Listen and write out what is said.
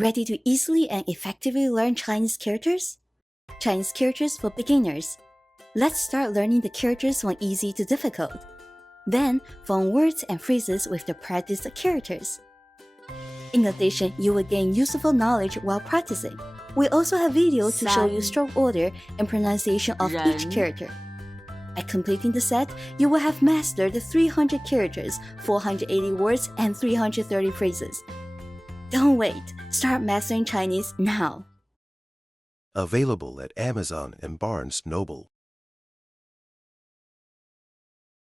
Ready to easily and effectively learn Chinese characters? Chinese characters for beginners. Let's start learning the characters from easy to difficult. Then, form words and phrases with the practiced characters. In addition, you will gain useful knowledge while practicing. We also have videos to show you stroke order and pronunciation of each character. By completing the set, you will have mastered the 300 characters, 480 words, and 330 phrases. Don't wait! Start mastering Chinese now! Available at Amazon and Barnes & Noble.